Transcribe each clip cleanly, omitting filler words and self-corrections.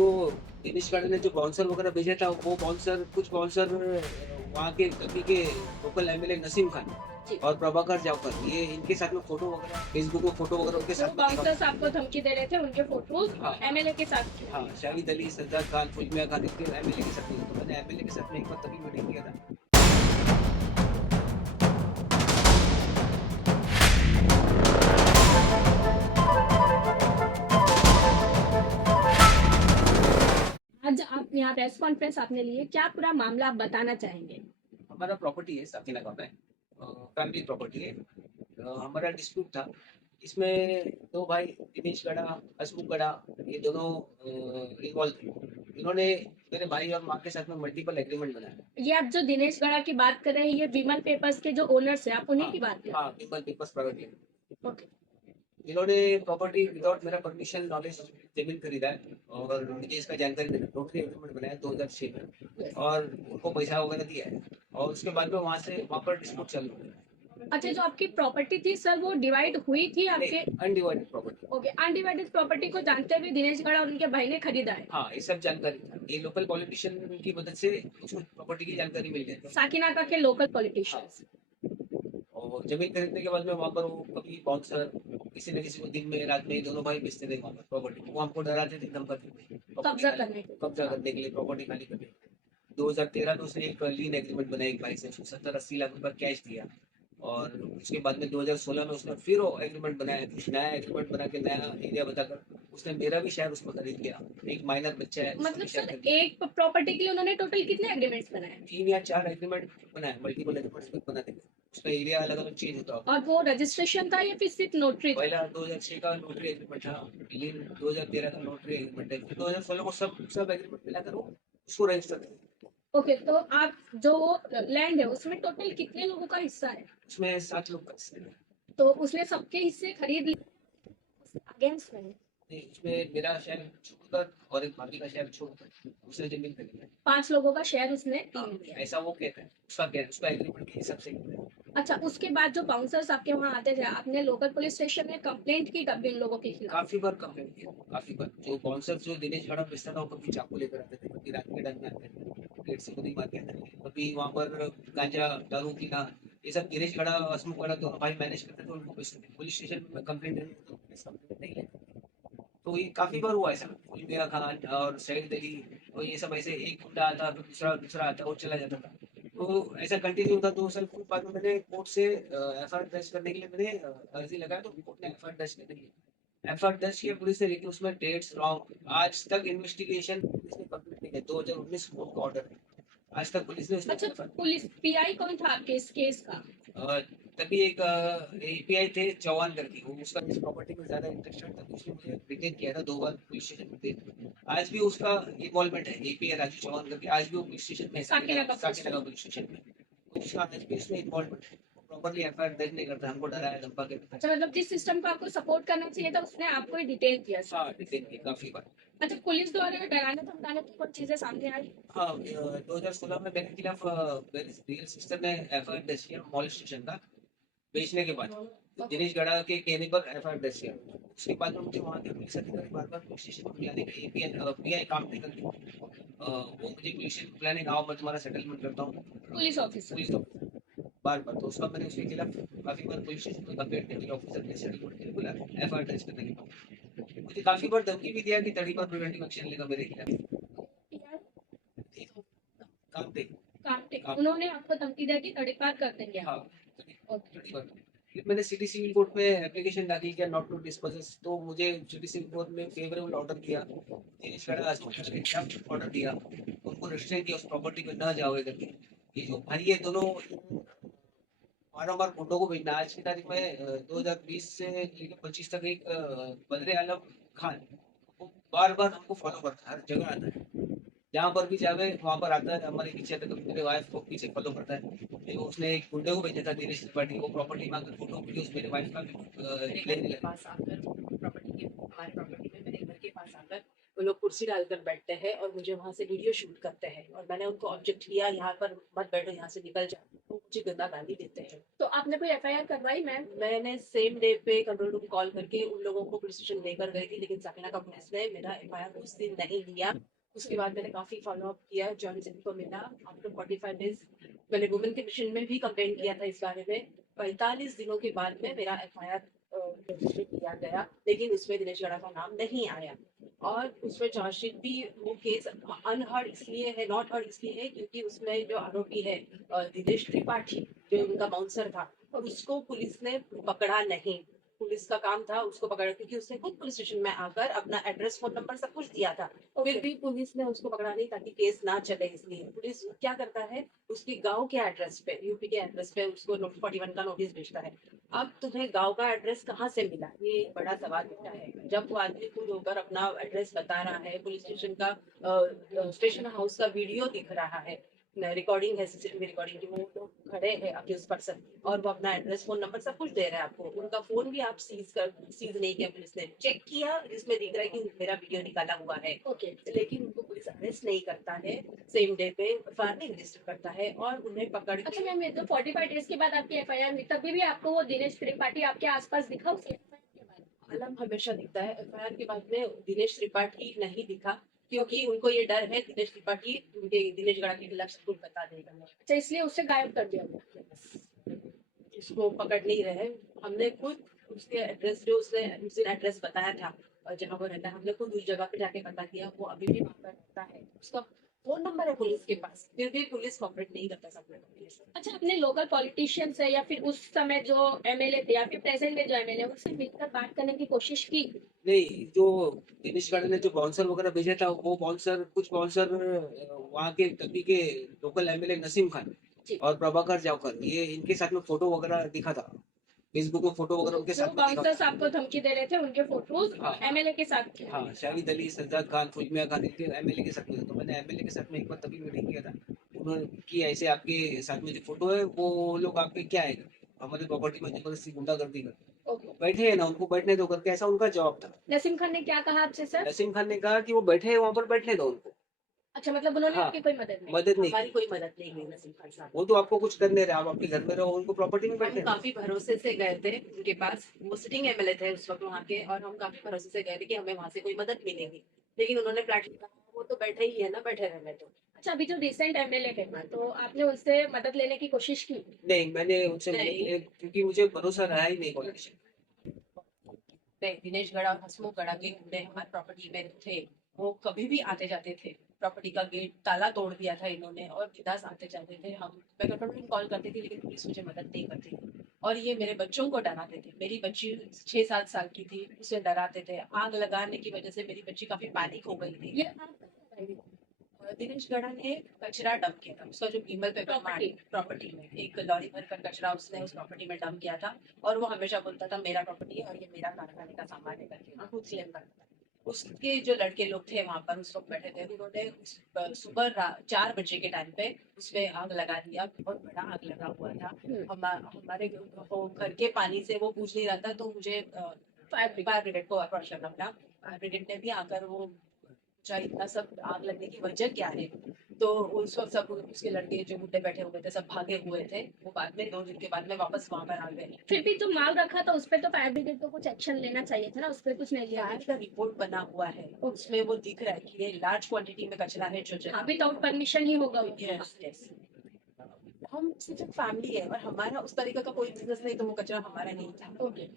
जो दिनेश गार्डन ने जो बाउंसर वगैरह भेजा था, वो बाउंसर कुछ बाउंसर वहाँ के तभी के लोकल एमएलए नसीम खान जी। और प्रभाकर जावकर, ये इनके साथ में फोटो वगैरह, फेसबुक में फोटो वगैरह उनके जो साथ में देखा। बाउंसर्स आपको धमकी दे रहे थे उनके फोटोज हाँ एमएलए के साथ थे। हाँ, शाहिद अली, सज्जाद खान, फुलमिया खान, इनके एमएलए के साथ में, तो मैंने एमएलए के साथ में एक बार तभी मीटिंग किया था। आज आप यहाँ प्रेस कॉन्फ्रेंस आपने ली है, क्या पूरा मामला आप बताना चाहेंगे? हमारा प्रॉपर्टी है साकिना गाँव में, फैमिली प्रॉपर्टी है। हमारा डिस्प्यूट था, इसमें दो भाई दिनेश गड़ा, हसमुख गड़ा, ये दोनों इन्वॉल्व थे। इन्होंने मेरे भाई और माँ के साथ में मल्टीपल एग्रीमेंट बनाया। ये आप जो दिनेश गड़ा की बात कर रहे हैं, ये विमल पेपर्स के जो ओनर्स हैं, आप उन्हीं हाँ की बात कर हाँ, रहे पीपल पीपल्स प्राइवेट लिमिटेड। हैं? ओके। इन्होंने प्रॉपर्टी विदाउट मेरा परमिशन नॉलेज जमीन खरीदा है, और मुझे इसका जानकारी नहीं, नोटरी एग्रीमेंट बनाया 2006 में, और उनको पैसा वगैरह दिया है, और उसके बाद में वहाँ पर डिस्प्यूट चालू है। अच्छा, जो आपकी प्रॉपर्टी थी सर, वो डिवाइड हुई थी आपके? Undivided property. Okay, undivided property को जानते हुए दिनेश गड़ा और उनके भाई ने खरीदा है। हाँ, ये सब जानकारी था, ये लोकल पॉलिटिशियन की मदद से उसको प्रॉपर्टी की जानकारी मिल गई। साकिनाका के लोकल हाँ, पॉलिटिशियंस। और जमीन खरीदने के बाद में वहाँ पर वो कभी बाउंसर किसी न किसी को दिन में रात में दोनों भाई बेचते थे वहाँ पर प्रॉपर्टी, वो हमको डराते थे, धमकाते थे कब्जा करने के। कब्जा करने के लिए, प्रॉपर्टी खाली करने के लिए। 2013 में उसने एक लीन एग्रीमेंट बनाया एक भाई से, उसको 70-80 लाख रुपए कैश दिया, और उसके बाद में 2016 में उसने फिर एग्रीमेंट बनाया, कुछ नया एग्रीमेंट बना के नया एरिया बताकर उसने मेरा भी शेयर उसमें खरीद लिया। एक माइनर बच्चा है, उसका मतलब भी शेयर सर, खरीद लिया। एक प्रॉपर्टी के लिए उन्होंने टोटल कितने एग्रीमेंट्स बनाए? 3 या 4 एग्रीमेंट बनाए, मल्टीपल एग्रीमेंट बनाते थे, उसका एरिया अलग अलग चेंज होता होगा। और वो रजिस्ट्रेशन था या फिर सिर्फ नोटरी था? पहला 2006 का नोटरी एग्रीमेंट था, फिर 2013 का नोटरी एग्रीमेंट है, फिर 2016 को सब सब एग्रीमेंट मिलाकर वो उसको रजिस्टर किया। ओके, तो आप जो लैंड है उसमें टोटल कितने लोगों का हिस्सा है? उसमें 7 लोग का हिस्सा है। तो उसने सबके हिस्से खरीद लिए अगेंस्ट में? नहीं, उसमें मेरा शेयर छोड़कर और एक भाभी का शेयर छोड़कर उसने जमीन खरीदी है। 5 लोगों का शेयर उसने हाँ, ले लिया है। ऐसा वो कहता है, उसका क्या है, उसका एग्रीमेंट के हिसाब से कहता है। अच्छा, उसके बाद जो बाउंसर्स आपके वहाँ आते थे, आपने लोकल पुलिस स्टेशन में कंप्लेंट की कभी उन लोगों के खिलाफ? काफी बार कंप्लेंट किया, काफी बार। जो बाउंसर जो दिनेश खड़ा बेचता था, वो कभी चाकू लेकर आते थे, कभी रात के टाइम में आते थे, गेट से खुद मार के आते थे, कभी वहाँ पर गांजा दारू पीना, ये सब दिनेश खड़ा, हसमुख खड़ा दोनों भाई मैनेज करते थे, उनको बेचते थे। पुलिस स्टेशन में कंप्लेंट देनी तो पुलिस कंप्लेंट नहीं लेती। तो ये काफी बार हुआ ऐसा, फुलमिया खान और सईद अली, और ये सब ऐसे एक गुंडा आता फिर दूसरा दूसरा आता और चला जाता था, तो ऐसा कंटिन्यू होता। तो सर फिर बाद में मैंने कोर्ट से एफआईआर दर्ज करने के लिए मैंने अर्जी लगाया, तो कोर्ट ने एफआईआर दर्ज करने के लिए एफआईआर दर्ज किया पुलिस ने, लेकिन उसमें डेट्स रॉन्ग, आज तक इन्वेस्टिगेशन पुलिस ने कंप्लीट नहीं किया। 2019 कोर्ट का ऑर्डर है, आज तक पुलिस ने उसमें अच्छा, कोई फर्क नहीं पुलिस पीआई कौन था आपके इस केस का? किया। तभी एक एपीआई थे चौहान करके, वो उसका इस प्रॉपर्टी में ज्यादा इंटरेस्टेड था, तो उसने मुझे डिटेन किया था 2 बार पुलिस स्टेशन में। आज भी उसका इन्वॉल्वमेंट है, एपीआई राजू चौहान करके, आज भी वो पुलिस स्टेशन में साकिना पुलिस स्टेशन में, उसका आज भी उसमें इन्वॉल्वमेंट है। प्रॉपरली एफआईआर दर्ज नहीं करता, हमको डराया धमका के। अच्छा, मतलब जिस सिस्टम को आपको सपोर्ट करना चाहिए था उसने आपको ही डिटेन किया सर। हाँ, डिटेन किया काफी बार। अच्छा, पुलिस द्वारा डराने धमकाने की कौन चीजें सामने आई? हाँ, 2016 में मेरे खिलाफ मेरी रियल सिस्टर ने एफआईआर दर्ज किया मॉल स्टेशन का, बेचने के बाद दिनेश गढ़ा के कहने पर एफआईआर दर्ज किया। उसके बाद में मुझे वहाँ के पुलिस अधिकारी बार बार पुलिस स्टेशन में बुलाने का, एपीआई पीआई काम नहीं करती, वो मुझे पुलिस स्टेशन बुलाने का, आओ मैं तुम्हारा सेटलमेंट करता हूँ, पुलिस ऑफिसर? पुलिस ऑफिसर बार बार। तो उसका मैंने उसके खिलाफ काफी बार पुलिस स्टेशन में कंप्लेंट करने के ऑफिसर ने सेटलमेंट के लिए बुला, एफआईआर दर्ज करने के लिए मुझे काफी बार धमकी भी दिया कि तड़ी पर प्रिवेंटिव एक्शन लेगा मेरे खिलाफ। काम पे कार्तिक, काम। उन्होंने आपको धमकी दी कि तड़ीपार कर देंगे हाँ, आप? ओके। तड़ी पर। फिर मैंने सिटी सिविल कोर्ट में एप्लीकेशन डाली किया नॉट टू डिस्पोजेस, तो मुझे सिटी सिविल कोर्ट में फेवरेबल ऑर्डर दिया, दिनेश खड़ा हॉस्पिटल के खिलाफ ऑर्डर दिया, उनको रिस्ट्रेन किया, उस प्रॉपर्टी पे ना जाओ करके। ये जो भाई है दोनों बारम्बार गुंडों को भेजना। आज की तारीख में 2020 से लेकर 25 तक एक बदरे आलम खान, वो बार बार हमको फॉलो करता है, हर जगह आता है, जहाँ पर भी जावे वहाँ पर आता है, हमारे पीछे आता है, कभी मेरे वाइफ को पीछे फॉलो करता है। फिर उसने एक गुंडे को भेजा था दिनेश त्रिपाठी, वो प्रॉपर्टी मांग फोटो वीडियोस मेरे वाइफ का मेरे घर लेने के लगा। पास आकर प्रॉपर्टी के हमारे प्रॉपर्टी में मेरे घर के पास आकर वो लोग कुर्सी डालकर बैठते हैं और मुझे वहाँ से वीडियो शूट करते हैं, और मैंने उनको ऑब्जेक्ट किया यहाँ पर मत बैठो, यहाँ से निकल जाओ, वो मुझे गंदा गाली देते हैं। तो आपने कोई एफआईआर करवाई मैम? मैंने सेम डे पे कंट्रोल रूम कॉल करके उन लोगों को पुलिस स्टेशन लेकर गई थी, लेकिन सकीना का पुलिस ने मेरा एफआईआर उस दिन नहीं लिया। उसके बाद मैंने काफी फॉलो अप किया, जर्नलिस्ट को मिला। आफ्टर 45 डेज मैंने वुमेन कमीशन में भी कंप्लेंट किया था इस बारे में। 45 दिनों के बाद में मेरा एफआईआर किया गया, लेकिन उसमें दिनेश गड़ा का नाम नहीं आया। और उसमें चार्जशीट भी, वो केस अनहर्ड इसलिए है, नॉट हर्ड इसलिए है क्योंकि उसमें जो आरोपी है दिनेश त्रिपाठी, जो उनका बाउंसर था, और उसको पुलिस ने पकड़ा नहीं। पुलिस का काम था उसको पकड़ा, क्योंकि उसने खुद पुलिस स्टेशन में आकर अपना एड्रेस, फोन नंबर सब कुछ दिया था। फिर भी पुलिस ने उसको पकड़ा नहीं, ताकि केस ना चले। इसलिए पुलिस क्या करता है, उसके गांव के एड्रेस पे, यूपी के एड्रेस पे उसको 41 का नोटिस भेजता है। अब तुम्हें गांव का एड्रेस कहाँ से मिला, ये एक बड़ा सवाल उठता है। जब वो आदमी खुद होकर अपना एड्रेस बता रहा है, पुलिस स्टेशन का स्टेशन हाउस का वीडियो दिख रहा है, रिकॉर्डिंग है, सीसीटीवी रिकॉर्डिंग की, वो तो खड़े हैं अक्यूज पर्सन, और वो अपना एड्रेस, फोन नंबर सब कुछ दे रहा है आपको। उनका फोन भी आप सीज नहीं किया, पुलिस ने चेक किया, जिसमें दिख रहा है कि मेरा वीडियो निकाला हुआ है। ओके। लेकिन उनको पुलिस अरेस्ट नहीं करता है, सेम डे पे एफआईआर नहीं रजिस्टर करता है, और उन्हें पकड़ अच्छा के मैम, ये तो 45 डेज के बाद आपकी एफआईआर हुई, तभी भी आपको वो दिनेश त्रिपाठी आपके आसपास दिखा उसके FIR के बाद? अलम हमेशा दिखता है। एफआईआर के बाद में दिनेश त्रिपाठी नहीं दिखा, क्योंकि उनको ये डर है दिनेश त्रिपाठी उनके दिनेश गड़ा के खिलाफ सब कुछ बता देगा। अच्छा, इसलिए उससे गायब कर दिया गया। इसको पकड़ नहीं रहे। हमने खुद उसके एड्रेस, जो उसने उस दिन एड्रेस बताया था और जहाँ वो रहता है, हमने खुद उस जगह पे जाके पता किया, वो अभी भी वहाँ पर रहता है। उसका फोन नंबर है पुलिस के पास, फिर भी पुलिस कॉपरेट नहीं करता सब लोग। अच्छा, अपने लोकल पॉलिटिशियंस है या फिर उस समय जो एमएलए थे या फिर प्रेजेंट में जो एमएलए, उनसे मिलकर बात करने की कोशिश की? नहीं, जो दिनेश गढ़ ने जो बाउंसर वगैरह भेजा था, वो बाउंसर, कुछ बाउंसर वहाँ के तभी के लोकल एमएलए नसीम खान जी। और प्रभाकर जावकर, ये इनके साथ में फोटो वगैरह दिखा था, फेसबुक में फोटो वगैरह उनके जो साथ में दिखा बाउंसर्स था। आपको धमकी दे रहे थे, उनके फोटोज हाँ। एमएलए के साथ थे? हाँ, शाहिद अली, सज्जाद खान, फुजमिया खान, इनके एमएलए के साथ में था। तो मैंने एमएलए के साथ में एक बार तभी मीटिंग किया था। उन्होंने कि ऐसे आपके साथ में जो फोटो है, वो लोग आपके क्या है, हमारी प्रॉपर्टी में जबरदस्ती गुंडागर्दी कर ओके। बैठे हैं ना, उनको बैठने दो करके, ऐसा उनका जवाब था। नसीम खान ने क्या कहा आपसे सर? नसीम खान ने कहा कि वो बैठे हैं वहां पर, बैठने दो उनको। अच्छा, मतलब उन्होंने हाँ, आपकी कोई मदद नहीं? मदद नहीं हमारी की। कोई मदद नहीं हुई नसीम खान साहब। वो तो आपको कुछ करने रहे, आप आपके घर में रहो, उनको प्रॉपर्टी में हम बैठने दो। काफी भरोसे से गए थे उनके पास, वो सिटिंग एमएलए थे उस वक्त वहाँ के, और हम काफी भरोसे से गए थे कि हमें वहाँ से कोई मदद मिलेगी। लेकिन उन्होंने फ्लैट कहा, वो तो बैठे ही है ना, बैठे रहने तो। अच्छा, अभी जो रिसेंट एमएलए है, तो आपने उनसे मदद लेने की कोशिश की? नहीं, मैंने उनसे नहीं। नहीं, क्योंकि मुझे भरोसा रहा ही नहीं पॉलिटिशियन। दिनेश गड़ा और हसमुख गड़ा के गुंडे हमारी प्रॉपर्टी में थे, वो कभी भी आते जाते थे। प्रॉपर्टी का गेट ताला तोड़ दिया था इन्होंने, और बिंदास आते जाते थे। मैं कंट्रोल रूम कॉल करती थी, लेकिन पुलिस मुझे मदद नहीं करती थी। और ये मेरे बच्चों को डराते थे। मेरी बच्ची 6-7 साल की थी, उसे डराते थे। आग लगाने की वजह से मेरी बच्ची काफी पैनिक हो गई थी। ये आप दिनेश गड़ा ने कचरा डंप किया था, उसका जो कीमत पे प्रॉपर्टी में एक लॉरी भरकर कचरा उसने उस प्रॉपर्टी में डंप किया था। और वो हमेशा बोलता था मेरा प्रॉपर्टी है और ये मेरा कारखाने का सामान है करके, वो खुद क्लेम करता था। उसके जो लड़के लोग थे वहां पर उस वक्त बैठे थे, उन्होंने सुबह 4 बजे के टाइम पे उसमें आग लगा दिया। बहुत बड़ा आग लगा हुआ था। हमारे घर के पानी से वो पूछ नहीं रहा था, तो मुझे फायर ब्रिगेड को अप्रोच करना पड़ा। फायर ब्रिगेड ने भी आकर वो चाहे इतना सब आग लगने की वजह क्या है, तो उस वक्त सब उसके लड़के जो बुड्ढे बैठे हुए थे सब भागे हुए थे। वो बाद में 2 दिन के बाद में वापस वहां पर आ गए। फिर भी जो माल रखा था उस पर तो फायर ब्रिगेड को कुछ एक्शन लेना चाहिए था ना, उस पर कुछ नहीं लिया? फायर का रिपोर्ट बना हुआ है, उसमें वो दिख रहा है कि ये लार्ज क्वांटिटी में कचरा है जो जगह। विदाउट परमिशन ही होगा वो। Yes, yes. हम सिर्फ एक फैमिली है, और हमारा उस तरीके का कोई बिजनेस नहीं, तो वो कचरा हमारा नहीं था। ओके।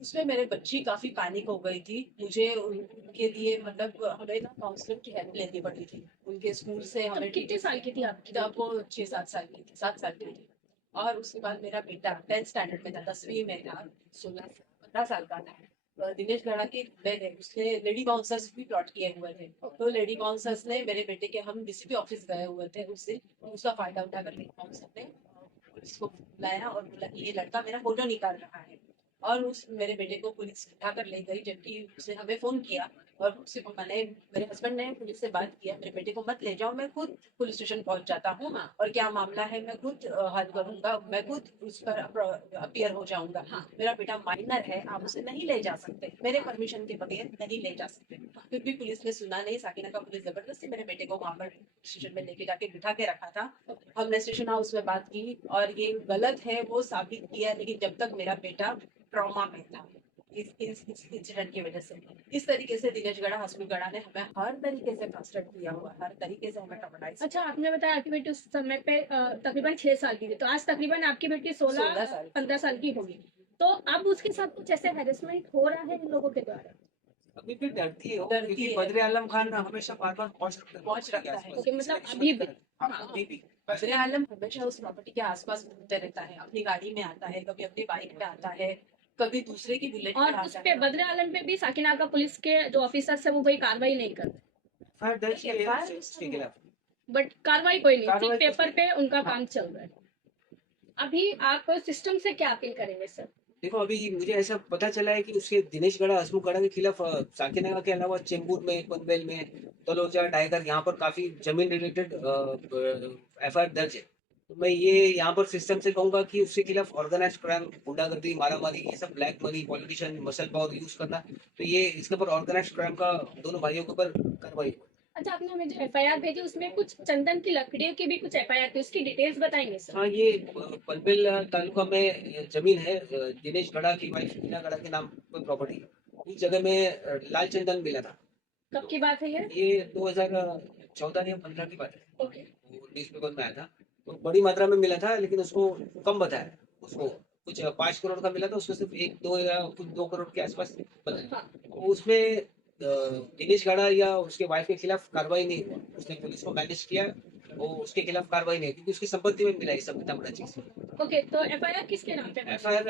उसमें मेरे बच्ची काफी पैनिक हो गई थी। मुझे उनके लिए मतलब हमें ना काउंसलर की हेल्प लेनी पड़ी थी। उनके स्कूल से तब हमें कितने साल की थी आपकी? तब वो 6-7 साल की थी, 7 साल की थी। और उसके बाद मेरा बेटा 10th स्टैंडर्ड में था, 10वीं में था, 15 साल का था। दिनेश गड़ा के गुंडे थे, उसने लेडी बाउंसर्स भी प्लॉट किए हुए थे। तो लेडी बाउंसर्स ने मेरे बेटे के, हम डीसीपी ऑफिस गए हुए थे उस दिन, उसका फायदा उठा कर लेडी बाउंसर ने पुलिस को बुलाया और बोला कि ये लड़का मेरा फोटो निकाल रहा है। और उस मेरे बेटे को पुलिस उठाकर ले गई, जबकि उसने हमें फोन किया और उसी को मैंने, मेरे हस्बैंड ने पुलिस से बात किया, मेरे बेटे को मत ले जाओ, मैं खुद पुलिस स्टेशन पहुंच जाता हूँ, और क्या मामला है मैं खुद हल करूंगा, मैं खुद उस पर अपीयर हो जाऊंगा। मेरा बेटा माइनर है, आप उसे नहीं ले जा सकते, मेरे परमिशन के बगैर नहीं ले जा सकते। फिर भी पुलिस ने सुना नहीं। साकिना का पुलिस जबरदस्ती मेरे बेटे को वहां पर स्टेशन में लेके जाके बिठा के रखा था। हमने स्टेशन हाउस में बात की और ये गलत है वो साबित किया, लेकिन जब तक मेरा बेटा ट्रॉमा में था इस इंसिडेंट की वजह से, इस तरीके से दिनेश गढ़ा, हसमुख गढ़ा ने हमें हर तरीके से फ्रस्ट्रेट किया हुआ, हर तरीके से हमें ट्रॉमेटाइज। अच्छा, आपने बताया आपकी बेटी उस समय पे तकरीबन 6 साल की थी, तो आज तकरीबन आपकी बेटी 16 16 साल की। 15 साल की होगी। तो अब उसके साथ कुछ ऐसे हैरेसमेंट हो रहा है इन लोगों के द्वारा? अभी भी डरती है वो, डरती क्योंकि है। बद्र आलम खान हमेशा बार बार पहुंच रखता है ओके, मतलब अभी भी? हाँ, अभी भी बद्र आलम हमेशा उस प्रॉपर्टी के आसपास घूमते रहता है, अपनी गाड़ी में आता है, कभी अपनी बाइक पे आता है, कभी दूसरे की बुलेट पे और आता उस है। पे बद्र आलम पे भी साकिना का पुलिस के जो ऑफिसर्स है वो कोई कार्रवाई नहीं करते, एफआईआर दर्ज की है FIR उसके खिलाफ। बट कार्रवाई कोई नहीं, सिर्फ कार्रवाई कुछ पेपर पे उनका हाँ। काम चल रहा है। अभी आप सिस्टम से क्या अपील करेंगे सर? देखो, अभी मुझे ऐसा पता चला है कि उसके दिनेश गढ़ा, हसमुख गढ़ा के खिलाफ साकिना के अलावा चेंबूर में, पनवेल में, तलोजा, टाइगर, यहाँ पर काफी जमीन रिलेटेड एफआईआर दर्ज है। तो मैं ये यहाँ पर सिस्टम से कहूंगा कि उसके खिलाफ ऑर्गेनाइज क्राइम, गुंडागर्दी, मारामारी, ये सब black money, politician, muscle power use करना, तो ये इसके ऊपर ऑर्गेनाइज क्राइम का दोनों भाइयों के ऊपर कार्रवाई हो। अच्छा, आपने हमें जो एफआईआर भेजी उसमें कुछ चंदन की लकड़ियों की भी कुछ एफआईआर थी, उसकी डिटेल्स बताएंगे सर? हाँ, ये पनवेल तालुका में जमीन है, दिनेश गढ़ा की वाइफ हीना गढ़ा के नाम पर प्रॉपर्टी है। उस जगह में लाल चंदन मिला था। कब की बात है ये? ये 2014 या 15 की बात है। ओके। वो न्यूज पेपर में आया था, तो बड़ी मात्रा में मिला था, लेकिन उसको कम बताया। उसको कुछ 5 करोड़ का मिला था, उसको सिर्फ 1-2 या कुछ 2 करोड़ के आसपास बताया। हाँ। तो उसमें दिनेश गढ़ा या उसके वाइफ के खिलाफ कार्रवाई नहीं हुआ। उसने पुलिस को मैनेज किया, वो उसके खिलाफ कार्रवाई नहीं, क्योंकि उसकी संपत्ति में मिला ये सब इतना बड़ा चीज। ओके, तो एफआईआर किसके नाम पे? एफआईआर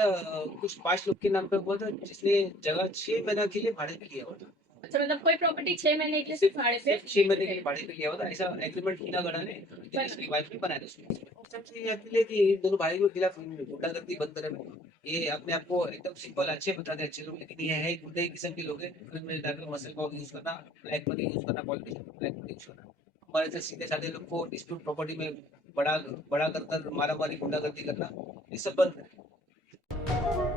कुछ 5 लोग के नाम पे हुआ था, जिसने जगह 6 महीने के लिए भाड़े पे लिया हुआ था। अच्छा, मतलब कोई प्रॉपर्टी 6 महीने के लिए सिर्फ भाड़े पे? सिर्फ 6 महीने के लिए भाड़े पे लिया हुआ था, ऐसा एग्रीमेंट हीना गढ़ा ने दिनेश की वाइफ ने बनाया था उसमें। सबसे ये अपील है कि इन दोनों भाइयों के खिलाफ गुंडागर्दी बंद करें। ये अपने आप को एकदम सिंपल अच्छे बताते हैं अच्छे लोग, लेकिन ये है गुंडे किस्म के लोग हैं। क्रिमिनल टाइप का मसल पावर यूज करना, ब्लैक मनी यूज करना, पॉलिटिशियन ब्लैक मनी यूज करना, हमारे से सीधे साधे लोग को डिस्प्यूट प्रॉपर्टी में बड़ा बड़ा कर मारा मारी, गुंडागर्दी करना, ये सब बंद है।